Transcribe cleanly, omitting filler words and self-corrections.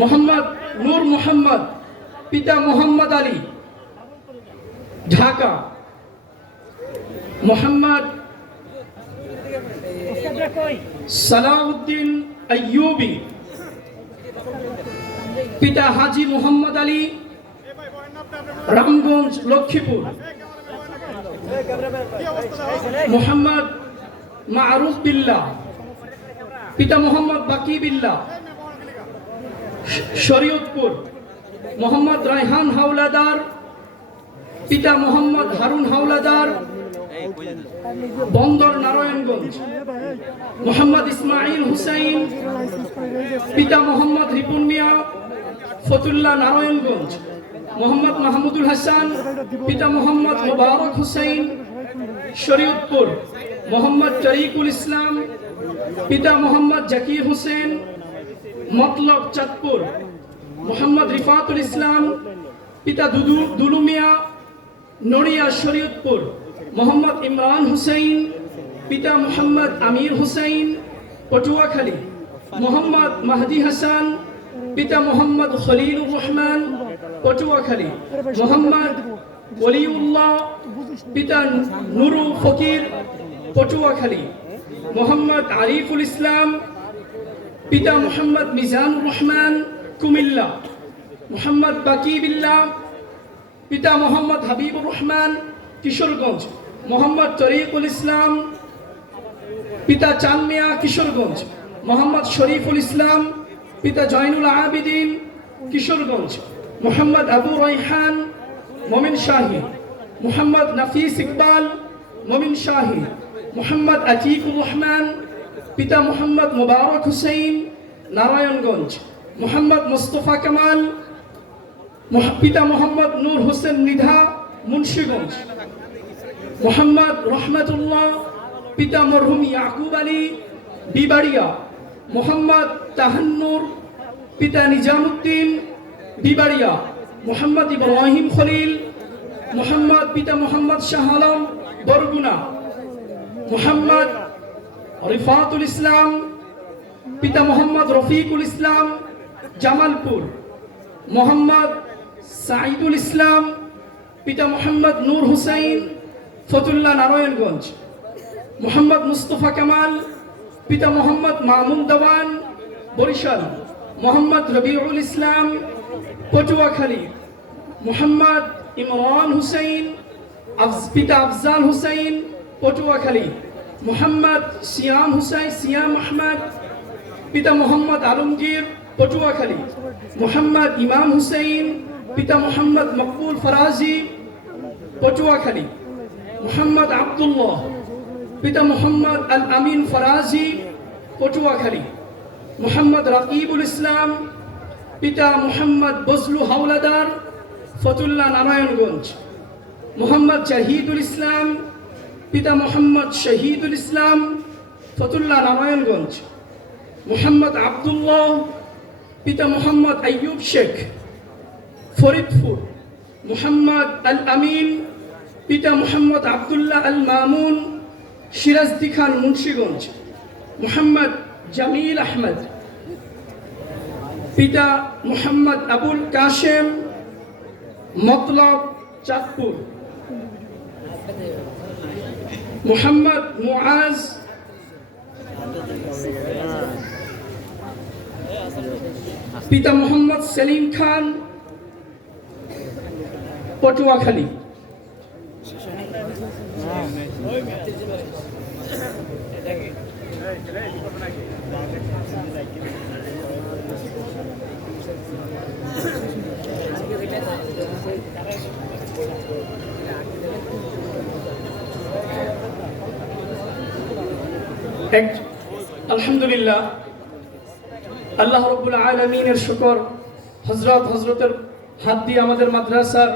মোহাম্মদ নূর মোহাম্মদ, পিতা মোহাম্মদ আলী, ঢাকা। মোহাম্মদ সালাউদ্দিন আইয়ুবী, পিতা হাজী মোহাম্মদ আলী, রামগঞ্জ, লক্ষ্মীপুর। মোহাম্মদ মারুফ বিল্লাহ, পিতা মোহাম্মদ বাকি বিল্লাহ, শরীয়তপুর। মোহাম্মদ রায়হান হাওলাদার, পিতা মোহাম্মদ হারুন হাওলাদার, বন্দর, নারায়ণগঞ্জ। মোহাম্মদ ইসমাইল হুসাইন, পিতা মোহাম্মদ রিপুন মিয়া, ফতুল্লাহ, নারায়ণগঞ্জ। মোহাম্মদ মাহমুদুল হাসান, পিতা মোহাম্মদ মুবারক হুসাইন, শরীয়তপুর। মোহাম্মদ তরিকুল ইসলাম, পিতা মোহাম্মদ জাকির হোসেন, মতলব, চাঁদপুর। মোহাম্মদ রিফাতুল ইসলাম, পিতা দুলু মিয়া, নড়িয়া, শরীয়তপুর। মোহাম্মদ ইমরান হুসাইন, পিতা মোহাম্মদ আমির হুসাইন, পটুয়াখালী। মোহাম্মদ মাহদি হাসান, পিতা মোহাম্মদ খলিলুর রহমান, পটুয়াখালী। মোহাম্মদ ওলিউল্লাহ, পিতা নুরু ফকির, পটুয়াখালী। মোহাম্মদ আরিফুল ইসলাম, পিতা মোহাম্মদ মিজানুর রহমান, কুমিল্লা। মোহাম্মদ বাকি বিল্লাহ, পিতা মোহাম্মদ হাবিবুর রহমান, কিশোরগঞ্জ। মোহাম্মদ তরিকুল ইসলাম, পিতা চাঁদ মিয়া, কিশোরগঞ্জ। মোহাম্মদ শরীফুল ইসলাম, পিতা জয়নুল আবিদিন, কিশোরগঞ্জ। মোহাম্মদ আবু রাইহান, মোমিন শাহী। মোহাম্মদ নাফিস ইকবাল, মোমিন শাহী। মোহাম্মদ আতিকুর রহমান, পিতা মোহাম্মদ মুবারক হুসাইন, নারায়ণগঞ্জ। মোহাম্মদ মুস্তফা কামাল, পিতা মোহাম্মদ নূর হোসেন নিধা, মুন্সিগঞ্জ। মোহাম্মদ রহমতুল্লাহ, পিতা মরহুম ইয়াকুব আলী, বিবাড়িয়া। মোহাম্মদ তাহান্নুর, পিতা নিজামুদ্দিন, বিবাড়িয়া। মোহাম্মদ ইব্রাহিম খলিল, মোহাম্মদ, পিতা মোহাম্মদ শাহ আলম, বরগুনা। মোহাম্মদ রিফাতুল ইসলাম, পিতা মোহাম্মদ রফিকুল ইসলাম, জামালপুর। মোহাম্মদ সাইদুল ইসলাম, পিতা মোহাম্মদ নূর হুসাইন, ফতুল্লাহ, নারায়ণগঞ্জ। মোহাম্মদ মুস্তফা কামাল, পিতা মোহাম্মদ মামুন দেওয়ান, বরিশাল। মোহাম্মদ রবিউল ইসলাম, পটুয়াখালী। মোহাম্মদ ইমরান হুসাইন, পিতা আফজাল হুসাইন, পটুয়াখালী। মোহাম্মদ সিয়াম আহমদ, পিতা মোহাম্মদ আলমগীর, পটুয়াখালী। মোহাম্মদ ইমাম হুসাইন, পিতা মোহাম্মদ মকবুল ফরাজি, পটুয়াখালী। মোহাম্মদ আব্দুল্লাহ, পিতা মোহাম্মদ আল আমিন ফরাজি, পটুয়াখালী। মোহাম্মদ রাকিবুল ইসলাম, পিতা মোহাম্মদ বজলু হাওলাদার, ফতুল্লাহ, নারায়ণগঞ্জ। মোহাম্মদ জাহিদুল ইসলাম, পিতা মোহাম্মদ শহীদুল ইসলাম, ফতুল্লাহ, নারায়ণগঞ্জ। মোহাম্মদ আব্দুল্লাহ, পিতা মোহাম্মদ আইয়ুব শেখ, ফরিদপুর। মোহাম্মদ আল আমিন, পিতা মোহাম্মদ আবদুল্লাহ আল মামুন, সিরাজদি খান, মুন্সিগঞ্জ। মোহাম্মদ জামিল আহমদ, পিতা মোহাম্মদ আবুল কাশেম, মতলব, চাঁদপুর। মোহাম্মদ মুআজ, পিতা মোহাম্মদ সেলিম খান, পটুয়াখালী। আলহামদুলিল্লাহ, আল্লাহ রাব্বুল আলামিনের শুকর, হযরতের হাত দিয়ে আমাদের মাদ্রাসার